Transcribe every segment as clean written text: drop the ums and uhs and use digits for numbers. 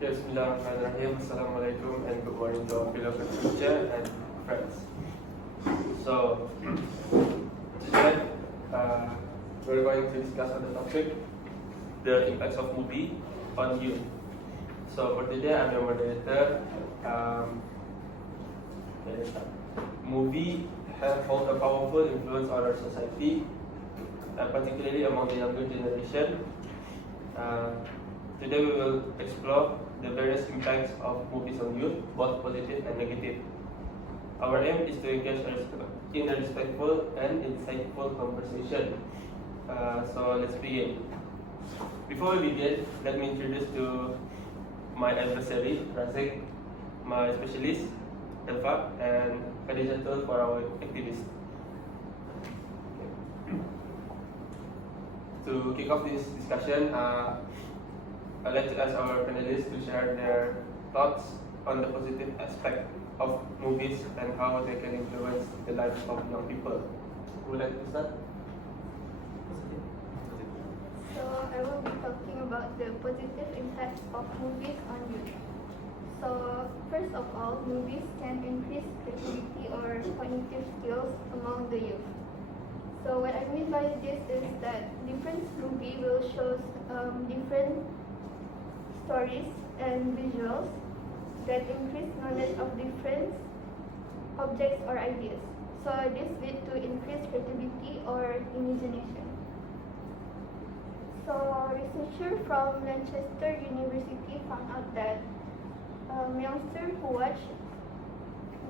Bismillahirrahmanirrahim. Assalamualaikum and good morning to our beloved teacher and friends. So, today we're going to discuss on the topic, the impacts of movie on youth. So for today, I'm your moderator. Movie have hold a powerful influence on our society, particularly among the younger generation. Today we will explore the various impacts of movies on youth, both positive and negative. Our aim is to engage in a respectful and insightful conversation. So let's begin. Before we begin, let me introduce to my adversary, Razik, my specialist, Elfa, and Khadijatul for our activist. To kick off this discussion, I'd like to ask our panelists to share their thoughts on the positive aspect of movies and how they can influence the lives of young people. Who would like to start? So I will be talking about the positive impact of movies on youth. So first of all, movies can increase creativity or cognitive skills among the youth. So what I mean by this is that different movie will show different stories and visuals that increase knowledge of different objects or ideas. So this leads to increased creativity or imagination. So researchers from Lancaster University found out that youngsters who watch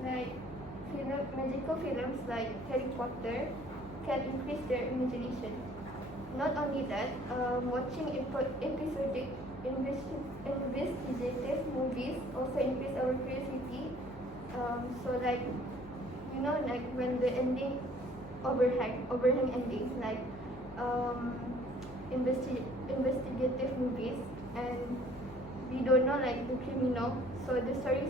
magical films like Harry Potter can increase their imagination. Not only that, watching episodic investigative movies also increase our curiosity. So like when the ending overhang ending, like investigative movies, and we don't know like the criminal, so the stories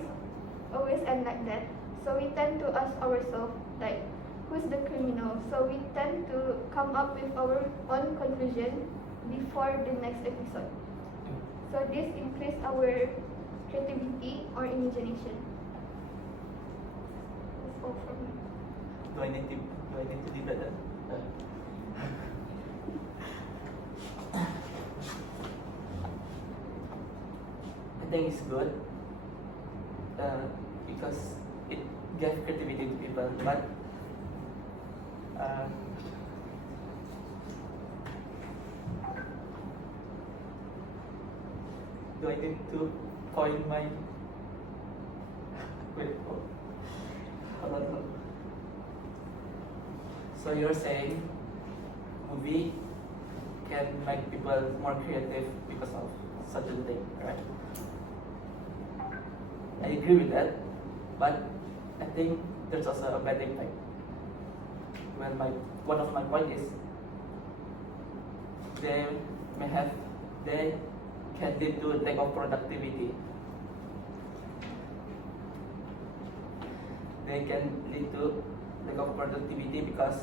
always end like that. So we tend to ask ourselves like, who's the criminal? So we tend to come up with our own conclusion before the next episode. So this increases our creativity or imagination. That's all from me. Do I need to debate that? I think it's good because it gives creativity to people, but do I need to coin my wait? Hold on. So you're saying movie can make people more creative because of such a thing, right? I agree with that, but I think there's also a bad impact. One of my point is they can lead to lack of productivity. They can lead to lack of productivity because,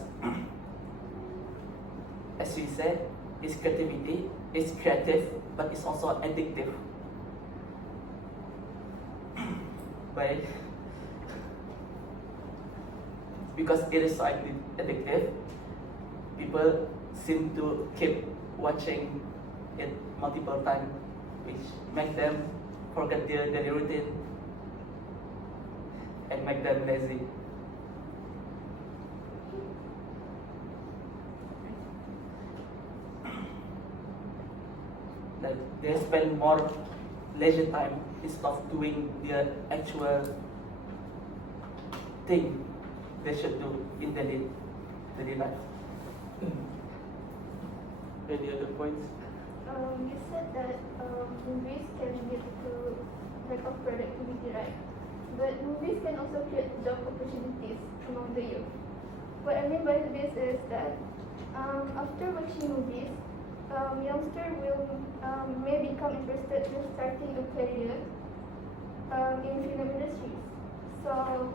as we said, it's creativity, it's creative, but it's also addictive. Because it is so addictive, people seem to keep watching it multiple times, which make them forget their daily routine and make them lazy. Like they spend more leisure time instead of doing their actual thing they should do in daily life. Any other points? You said that movies can lead to lack of productivity, right? But movies can also create job opportunities among the youth. What I mean by this is that after watching movies, youngsters may become interested in starting a career in film industries. So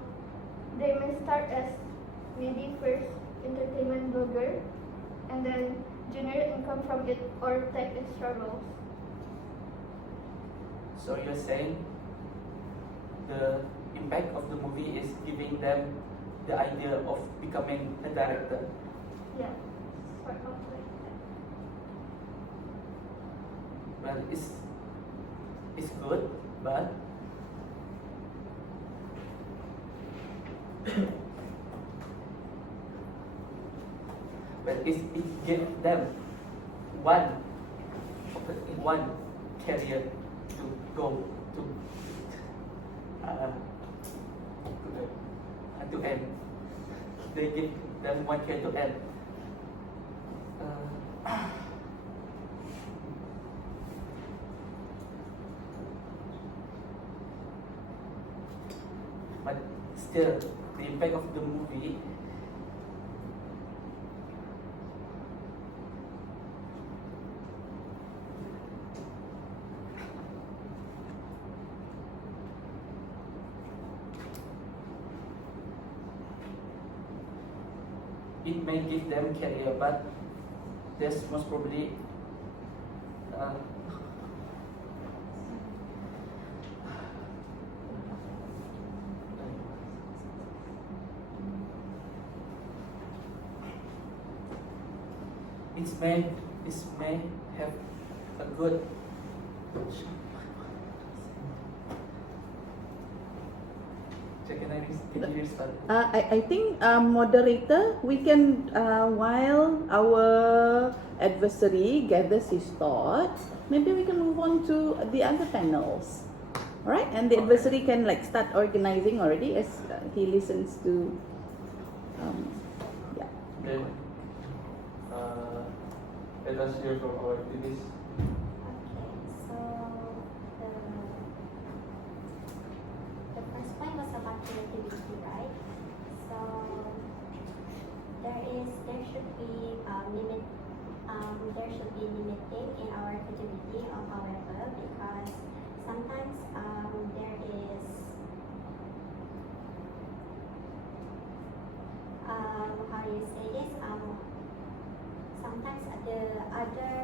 they may start as maybe first entertainment blogger and then generate income from it or take extra roles. So you're saying the impact of the movie is giving them the idea of becoming a director. Yeah, sort of like that. Well, it's good, but it gives them one career to go to end. They give them one career to end. But still, the impact of the movie it may give them career, but there's most probably it may have a good I think moderator, we can while our adversary gathers his thoughts, maybe we can move on to the other panels. All right, and the adversary can like start organizing already as he listens to. Yeah. Then, let us hear from our activists. The first point was about creativity, right? So there should be limiting in our creativity, however, because sometimes there is how do you say this? Sometimes the other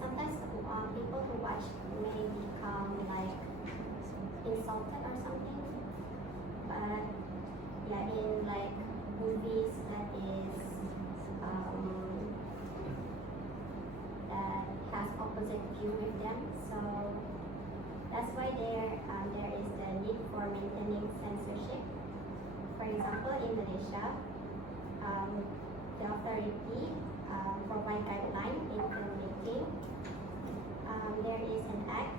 sometimes people who watch may become like insulted or something, but yeah, in like movies that has opposite view with them, so that's why there is the need for maintaining censorship. For example, in Malaysia, the authority provide guideline in filmmaking. There is an act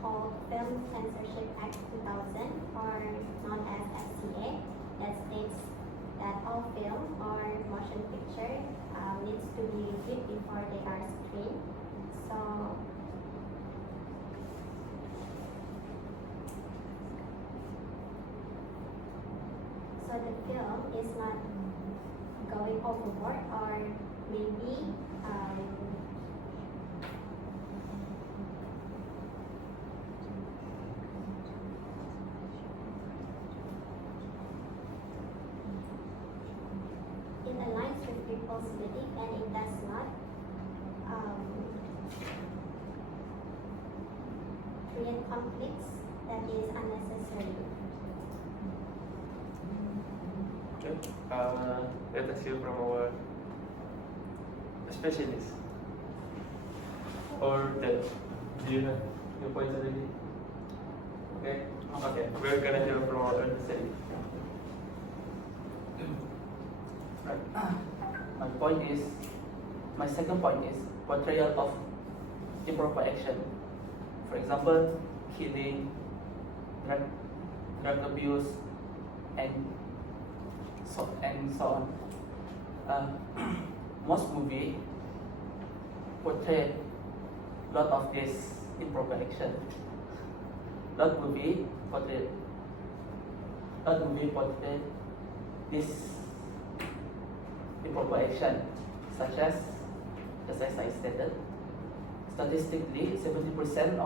called Film Censorship Act 2000, or known as FCA, that states that all film or motion picture needs to be reviewed before they are screened. So the film is not going overboard, or maybe it aligns with people's belief, and it does not create conflicts that is unnecessary. Okay. Let us hear from our specialist. Or that, do you have your points already? Okay. Okay. We're gonna hear from our adversary. My second point is portrayal of improper action. For example, killing, drug abuse, and so on. Most movie portray lot of this improper action. Lot movie portray this improper action, such as I stated, statistically 70%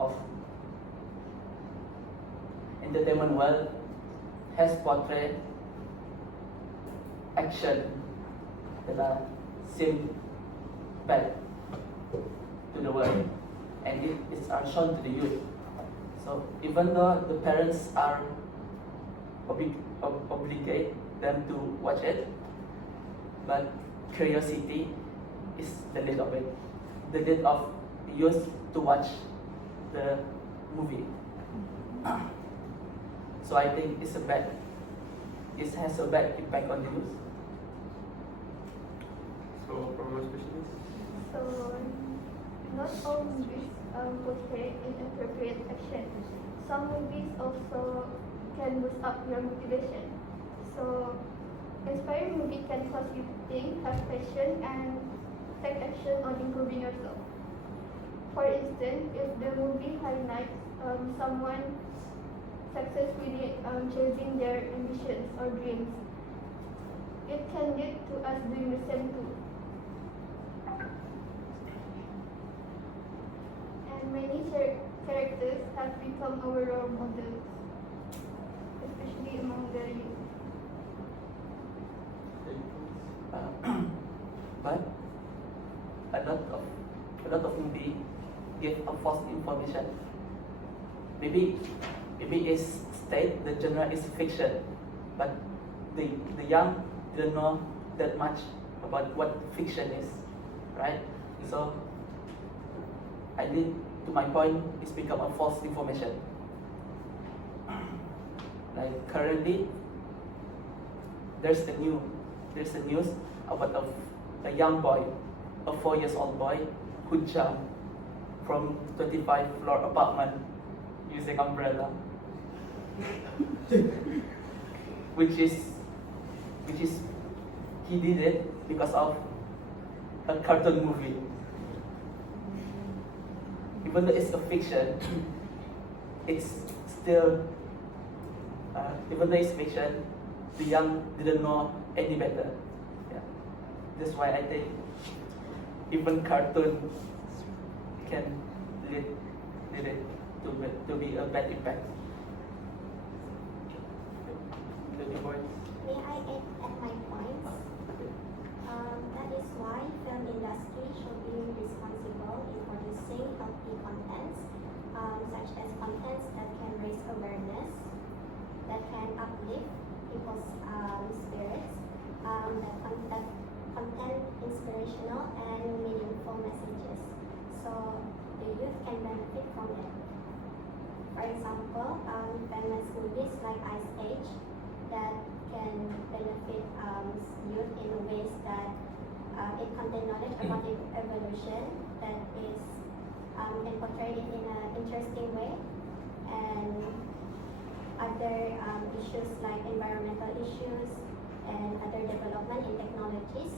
of entertainment world has portrayed action that are seem bad to the world, and it is are shown to the youth. So even though the parents are obligate them to watch it, but curiosity is the lead of it, the lead of youth to watch the movie. So I think it has a bad impact on the youth. So, from my specialist, So, not all movies portray inappropriate action. Some movies also can boost up your motivation. So, inspiring movie can cause you to think, have passion, and take action on improving yourself. For instance, if the movie highlights someone successfully chasing their ambitions or dreams, it can lead to us doing the same too. And many characters have become our role models, especially among the youth. But a lot of movie give a false information. Maybe it's state the genre is fiction, but the young don't know that much about what fiction is, right? So I did to my point, it's become a false information. Like currently, there's a news about a young boy, a 4 years old boy, who jumped from 25th floor apartment using umbrella, which is he did it because of a cartoon movie. Even though it's a fiction, it's still even though it's fiction, the young didn't know any better. Yeah. That's why I think even cartoon can lead it to be a bad impact. May I add my points? That is why film industry should be responsible in producing healthy contents, such as contents that can raise awareness, that can uplift people's spirits, that content inspirational and meaningful messages, so the youth can benefit from it. For example, famous movies like Ice Age that can benefit youth in ways that it contain knowledge about evolution that is can portray it in an interesting way, and other issues like environmental issues and other development in technologies,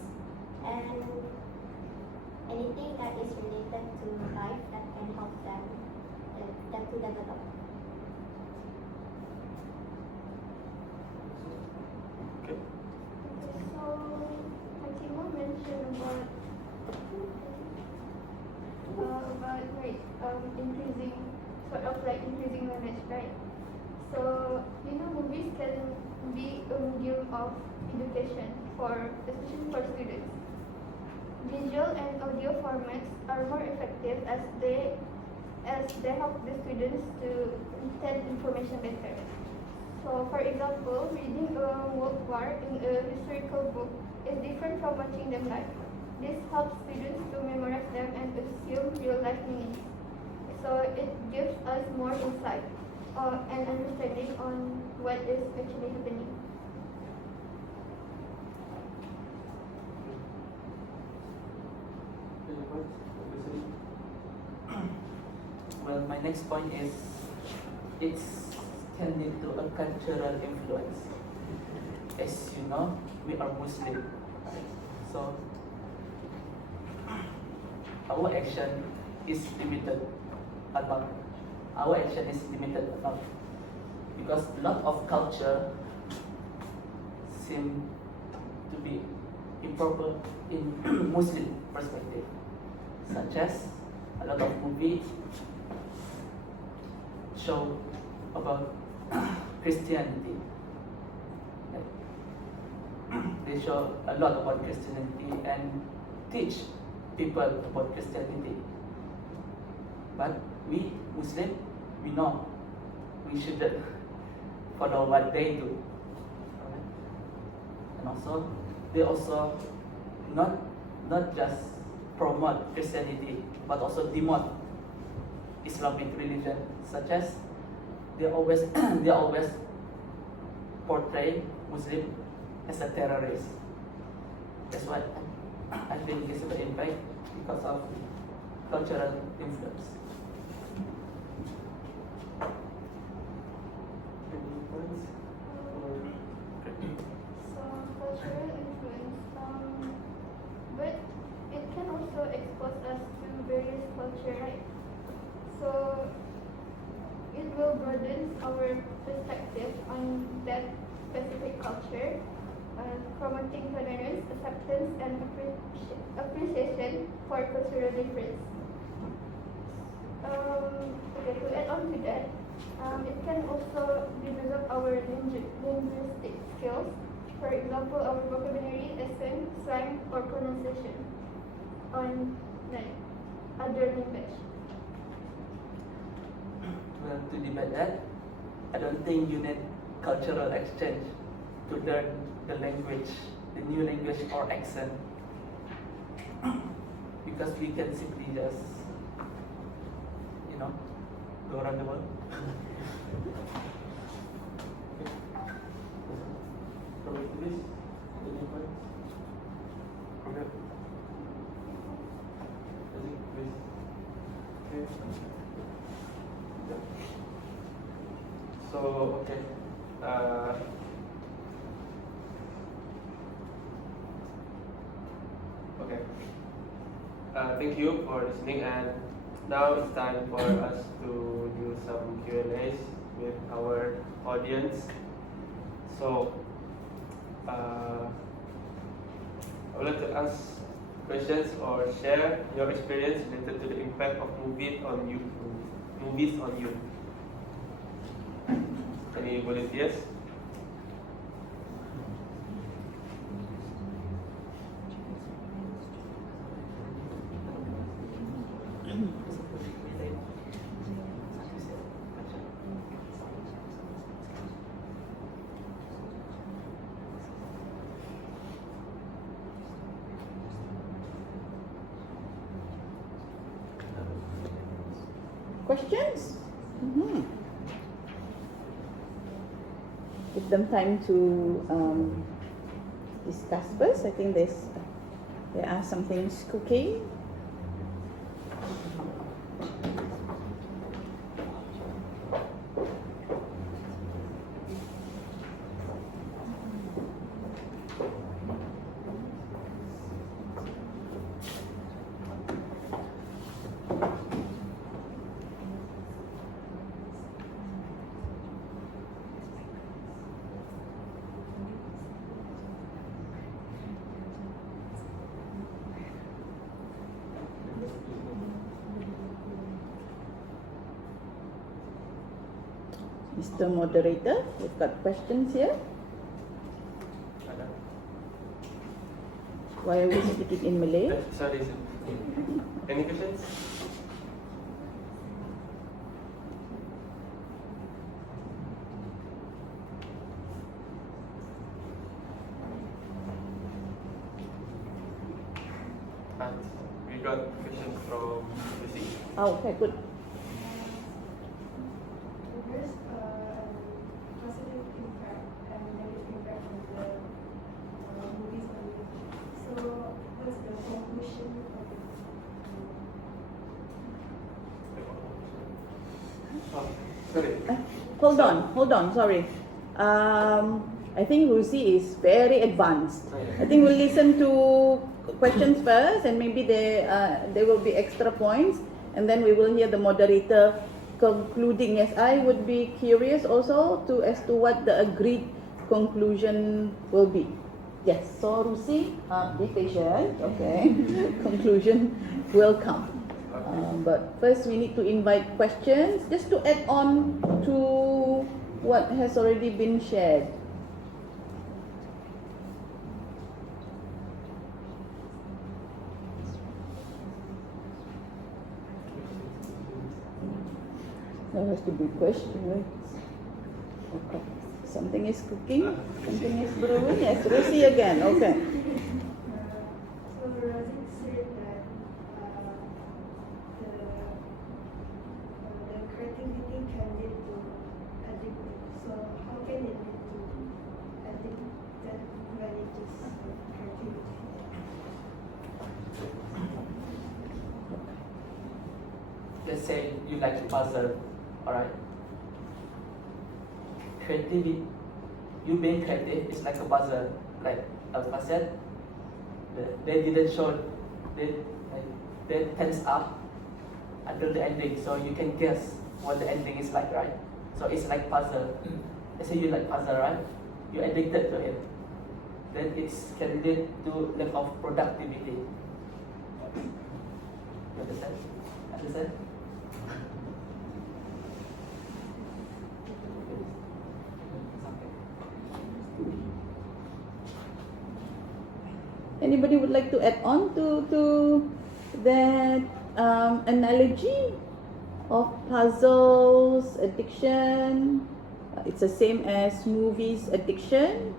and anything that is related to life that can help them to develop. okay. So, Hakimo mentioned about increasing, sort of like increasing knowledge, right? So, movies can be a medium of education especially for students. Visual and audio formats are more effective as they help the students to retain information better. So, for example, reading a World War in a historical book is different from watching them live. This helps students to memorize them and assume real-life meanings. So, it gives us more insight and understanding on what is actually happening. Any points? Well, my next point is it can lead to a cultural influence. As you know, we are Muslim, right? So our action is limited a lot. Our action is limited a lot because a lot of culture seem to be improper in Muslim perspective, such as a lot of movies show about Christianity. Like, they show a lot about Christianity and teach people about Christianity. But we Muslim, we know we shouldn't follow what they do. Alright? And also, they also not just promote Christianity, but also demote Islamic religion, such as they always portray Muslim as a terrorist. That's why I think it's the impact because of cultural influence. Any points? Or So cultural influence, but it can also expose us to various culture, right? So it will broaden our perspective on that specific culture, promoting tolerance, acceptance, and appreciation for cultural difference. Okay, to add on to that, it can also develop our linguistic skills. For example, our vocabulary, accent, slang, or pronunciation on like other language. Well, to debate that, I don't think you need cultural exchange to learn the language, the new language or accent. Because we can simply just, go around the world. from this, any points? Okay. I think please. Okay. Yeah. So okay. Okay. Thank you for listening, and now it's time for us to do some Q&As with our audience. So, I would like to ask questions or share your experience related to the impact of movies on you. Any volunteers? Questions? Give them time to discuss first. I think there are some things cooking. Mr. Moderator, we've got questions here. Why are we speaking in Malay? Sorry, sir. Any questions? We got questions from Lucy. Oh, okay, good. There's positive impact and negative impact of the movies on you. So, what's the conclusion of it? Oh, sorry. Hold on, sorry. I think Rusi is very advanced. I think we'll listen to questions first, and maybe there will be extra points, and then we will hear the moderator concluding. Yes, I would be curious also as to what the agreed conclusion will be. Yes, so Rusi, be patient. Okay, conclusion will come. But first we need to invite questions. Just to add on to what has already been shared? That has to be a question, right? Okay. Something is cooking, something is brewing. Yes, Rosie again. Okay. So Razik said that the creativity can lead to addictive. So how can it lead to addicted when it is creativity? Let's say you like puzzle, alright? Creativity, you being creative is like a puzzle. Like Alpha said, they didn't show, they tense up until the ending, so you can guess what the ending is like, right? So it's like puzzle. Let's say you like puzzle, right? You're addicted to it. Then it can lead to lack of productivity. You understand? Understand? Anybody would like to add on to that analogy of puzzles, addiction? It's the same as movies addiction.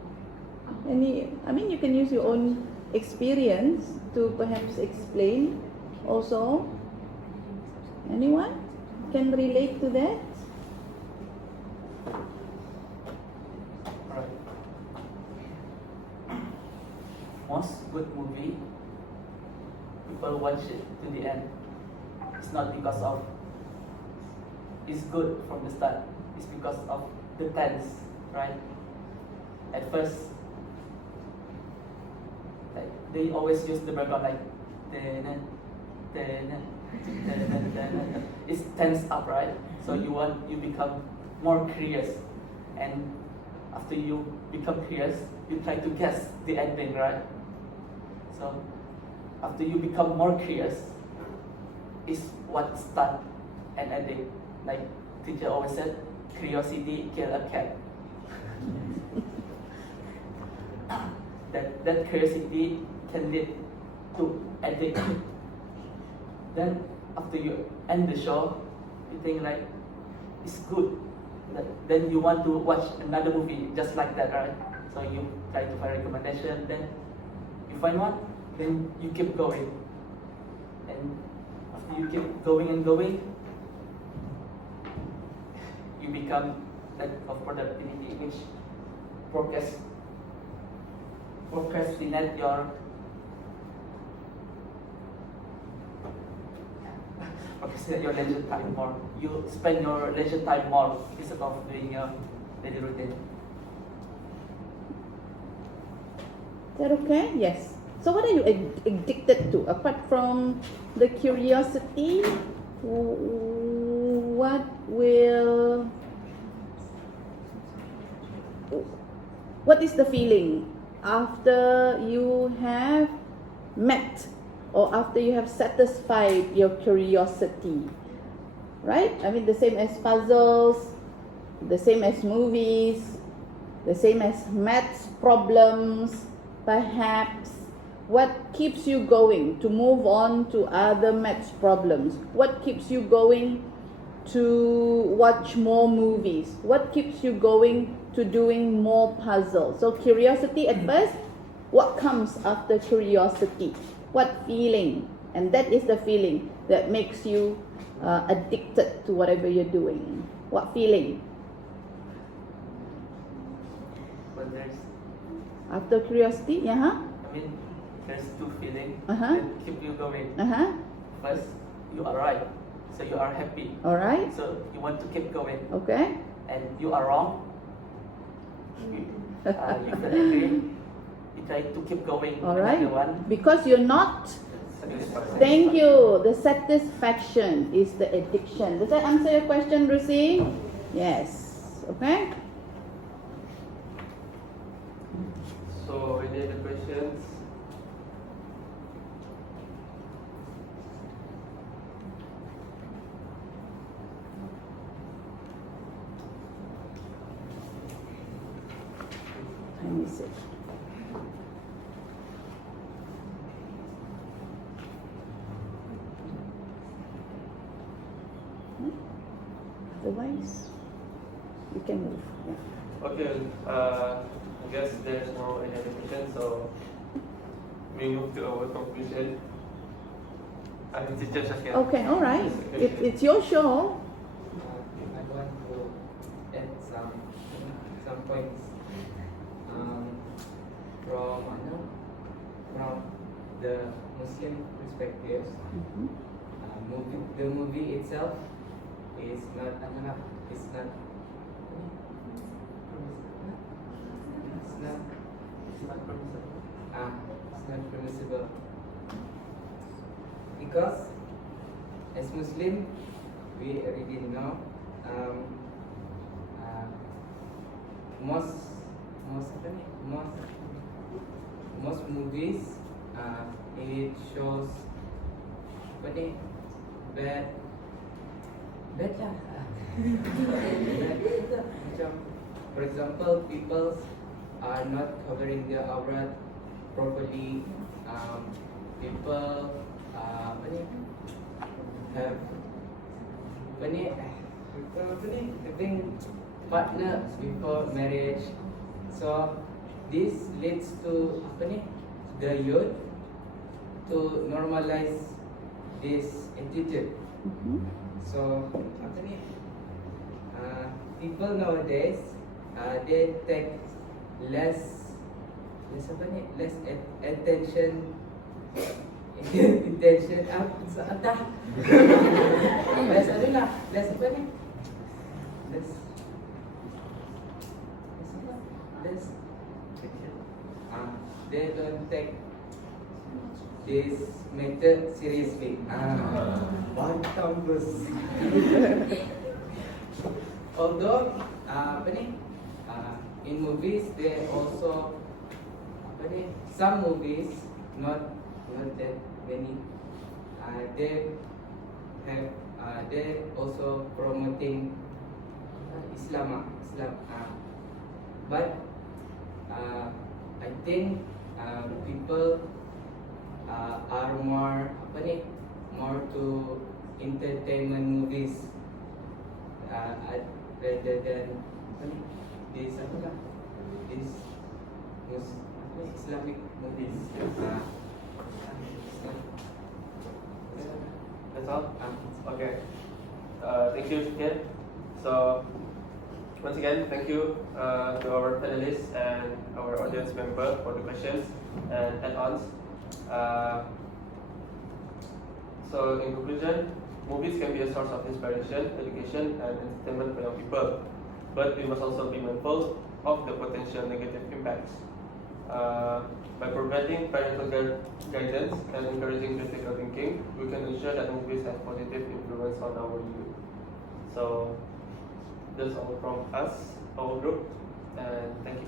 You can use your own experience to perhaps explain also. Anyone can relate to that? Alright. Most good movie, people watch it to the end. It's not because of it's good from the start. It's because of the tense, right? At first, like they always use the background like it's tense up, right? So you become more curious, and after you become curious, you try to guess the ending, right? So after you become more curious, is what start and ending. Like teacher always said, curiosity kill a cat. that curiosity can lead to addiction. Then after you end the show, you think like it's good. Then you want to watch another movie just like that, right? So you try to find recommendation. Then you find one. Then you keep going. And after you keep going and going, you become lack of productivity, which procrastinate your leisure time more. You spend your leisure time more instead of doing your daily routine. Is that okay? Yes. So what are you addicted to? Apart from the curiosity, what is the feeling after you have met or after you have satisfied your curiosity? Right? The same as puzzles, the same as movies, the same as maths problems, perhaps. What keeps you going to move on to other maths problems? What keeps you going to watch more movies? What keeps you going to doing more puzzles? So curiosity at first, what comes after curiosity? What feeling? And that is the feeling that makes you addicted to whatever you're doing. What feeling? But there's After curiosity, there's two feelings Uh-huh. that keep you going. First, you are right, so you are happy. Alright, So you want to keep going, okay. and you are wrong. You feel angry. You try to keep going. Alright. Another one. Because you're not. Thank you. The satisfaction is the addiction. Does that answer your question, Rusi? Yes. Okay. So, any other questions? message. Otherwise, you can move. Yeah. Okay, I guess there's no any other question, so we move to our conclusion. I'm teacher Shakir. Okay, all right. It's your show. I want to add some points from the Muslim perspectives. Mhm. The movie itself is not it's not permissible because as Muslim we already know most movies it shows apa ni bad lah macam for example people are not covering their aurat properly people apa ni have having partner before marriage. So this leads to the youth to normalize this attitude. Mhm. So people nowadays they take less attention intention they don't take this matter seriously. Bantang besi. Although in movies they also some movies not that many they also promoting Islam but I think people are more to entertainment movies rather than this Islamic movies. That's all? Okay. Thank you, Shakir. So, once again, thank you to our panelists and our audience member for the questions and add-ons. So, in conclusion, movies can be a source of inspiration, education, and entertainment for young people. But we must also be mindful of the potential negative impacts. By providing parental guidance and encouraging critical thinking, we can ensure that movies have positive influence on our youth. So that's all from us, our group, and thank you.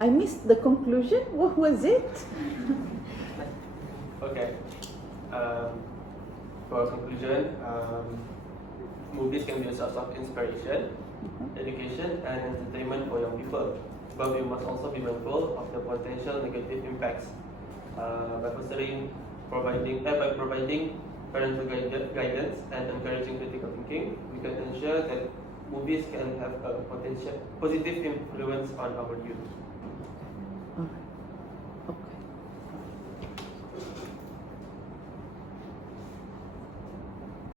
I missed the conclusion. What was it? Okay. For conclusion, movies can be a source of inspiration, education, and entertainment for young people. But we must also be mindful of the potential negative impacts. By providing parental guidance and encouraging critical thinking, we can ensure that movies can have a potential positive influence on our youth. Oh,